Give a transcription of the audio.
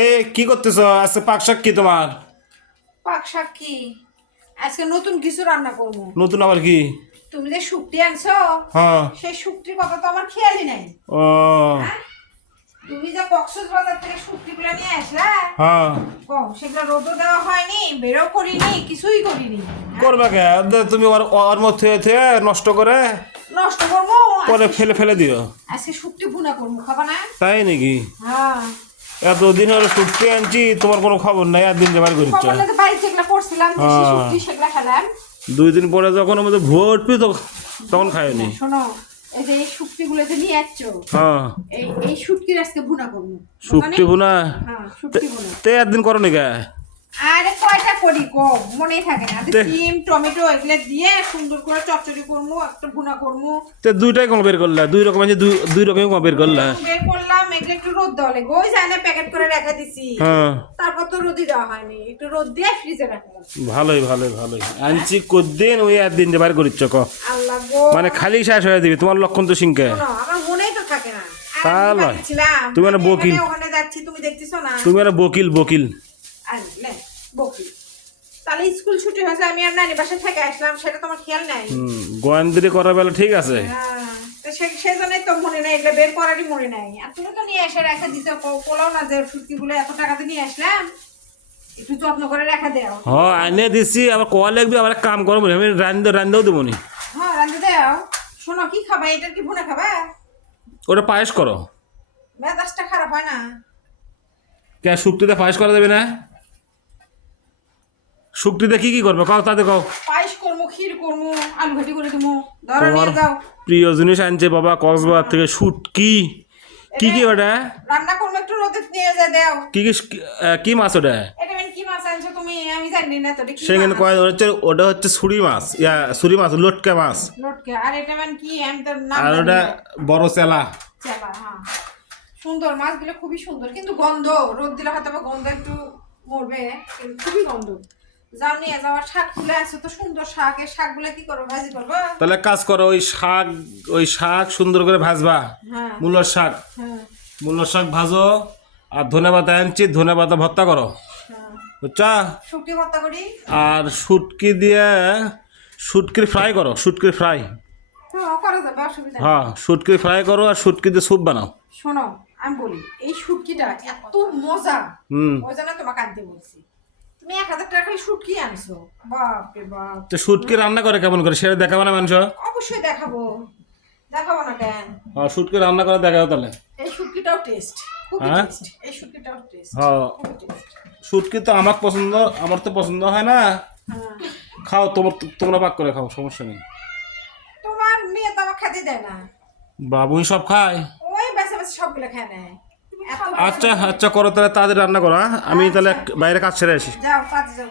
এই কি করতেছ আজকে পাক শাক কি তোমার? পাক শাক কি আজকে নতুন কিছু রান্না করবো। নতুন আবার কি? তুমি যে শুকটি আনছো হ্যাঁ। সেই শুকটির কথা তো আমার খেয়ালই নাই। ও হ্যাঁ? তুমি যে কক্সবাজার থেকে শুকটিগুলো নিয়ে আসলা, হ্যাঁ সেগুলো রোদও দেওয়া হয়নি, বেরও করিনি, কিছুই করিনি। করবা কে? তুমি ওর ওর মধ্যে থেকে নষ্ট করে নষ্ট করবো পরে ফেলে ফেলে দিও। আজকে শুকটি ভুনা করবো, খাবা না? তাই নাকি? হ্যাঁ, এতদিন হলো শুটকি আনছি, তোমার কোনো খবর নাই, একদিন জবার করিচ্ছ। খবর না তো বাড়ি থেকে করছিলাম, দেশি শুকটি, সেগুলো খেলাম। 2 দিন পরে যখন আমাদের ভুয়ো উঠবি তখন খাইনি। শোনো, এই যে এই শুকটিগুলো যে নিয়ে আসছো, হ্যাঁ এই শুটকির আজকে ভুনা করবো। শুটকি ভুনা? হ্যাঁ, শুটকি ভুনা। তে একদিন করো নি কে? আরে কয়টা করি কম মনেই থাকে না। ডিম টমেটো এগুলো দিয়ে সুন্দর করে চচ্চড়ি করবো, একটা ভুনা করবো। তে দুইটাই কম বের করলা? দুই রকম আছে, দুই রকমই কম বের করলা? বের করলাম, এগুলো একটু রোদ দেওয়া লাগবে। ওই জানে প্যাকেট করে রেখে দিছি। হ্যাঁ, তারপর তো রোদই দেওয়া হয়নি, একটু রোদ দিয়ে ফ্রিজে রাখলাম। ভালোই ভালোই ভালোই আনছি কদিন, ওই একদিন যে বার করিচ্ছ ক? আল্লাহ গো, মানে খালি শেষ হয়ে দিবি, তোমার লক্ষণ তো সিংকে। শোনো, আমার মনেই তো থাকে না। তা আমি লয়। ভাবছিলাম, তুমি একটা আমি বকিল। ওখানে যাচ্ছি, তুমি দেখতেছো না? তুমি একটা বকিল বকিল। আরে বকিল, তাহলে স্কুল ছুটি হয়েছে, আমি আর নানি বাসায় থেকে আসলাম, সেটা তোমার খেয়াল নাই? গোয়েন্দারি করার বেলা ঠিক আছে। সেজন্যই তো মনে নাই, এগুলো বের করারই মনে নাই। আর তুমি তো নিয়ে এসে রেখে দিতে বলো না যে শুটকিগুলো এত টাকাতে নিয়ে আসলাম, একটু যত্ন করে রেখে দেও। হ্যাঁ আনে দিছি, আবার কয়া লাগবে, আবার এক কাম করবো, আমি রান্নাও দেবো নি। হ্যাঁ, রান্ধে দেও। শোনো, কি খাবা? এটার কি ভুনা খাবা? ওটা পায়েস করো। মেজাজটা খারাপ হয় না? কে শুক্তিতে পায়েস করা দেবে না? শুক্তিতে কি কি করবে কও, তাতে কও। পায়েস করবো, ক্ষীর করবো, আলু ঘাটি করে দেবো। ধরো, তোমার নিয়ে যাও। প্রিয় জিনিস আনছে বাবা কক্সবাজার থেকে, শুটকি। কি কি ওটা? রান্না করবো, একটু রোদে নিয়ে যা দেও। কি কি কি মাছ ওটা? এটা মানে কি মাছ আনছো তুমি? আমি জানি না তো, এটা কি সেখানে মাছ? কয় হচ্ছে, ওটা হচ্ছে ছুরি মাছ, ছুরি মাছ, লটকা মাছ। লটকে। আর এটা মানে কি? আমি তো নাম আর জানি ওটা না। বড় চেলা। চেলা, হ্যাঁ। সুন্দর মাছগুলো, খুবই সুন্দর, কিন্তু গন্ধ। রোদ দিলে হয়তো বা গন্ধ একটু মরবে, কিন্তু খুবই গন্ধ। যাও নিয়ে যাও। আর শাক তুলে আছে তো সুন্দর শাক, এই শাকগুলো কি করবো? ভাজি করবো? তাহলে কাজ করো, ওই শাক সুন্দর করে ভাজবা। হ্যাঁ মূলোর শাক, হ্যাঁ মূলোর শাক ভাজো। আর ধনে পাতা আনছি, ধনে পাতা ভর্তা করো, হ্যাঁ। বুঝছা? শুটকি ভর্তা করি। আর শুটকি দিয়ে শুটকির ফ্রাই করো, শুটকির ফ্রাই। হ্যাঁ, করা যাবে, অসুবিধা নেই। হ্যাঁ শুটকির ফ্রাই করো, আর শুটকি দিয়ে স্যুপ বানাও। শোনো, আমি বলি, এই শুটকিটা এত মজা, ওই জন্য তোমাকে আনতে বলছি। তুমি 1000 টাকা করে শুটকি আনছো, বাপরে বাপ। তো শুটকি রান্না করে কেমন করে সেটা দেখাবো না মানুষ? অবশ্যই দেখাবো, দেখাবো না কেন? হ্যাঁ শুটকি রান্না করে দেখাও তাহলে। এই শুটকিটাও টেস্ট, খুবই হ্যাঁ? টেস্ট। এই শুটকিটাও টেস্ট, হ্যাঁ খুবই টেস্ট। শুটকি তো আমার পছন্দ, আমার তো পছন্দ হয় না। হ্যাঁ, খাও, তোমরা পাক করে খাও, সমস্যা নেই। তোমার মেয়ে তো আমার খেতে দেয় না। বাবুই সব খায়। ওই বেছে বেছে সবগুলো খেয়ে নেয়। এত আচ্ছা আচ্ছা করো তাহলে, তাদের রান্না করো। হ্যাঁ আমি তাহলে বাইরে কাজ ছেড়ে আসি। যাও, কাজে যাও।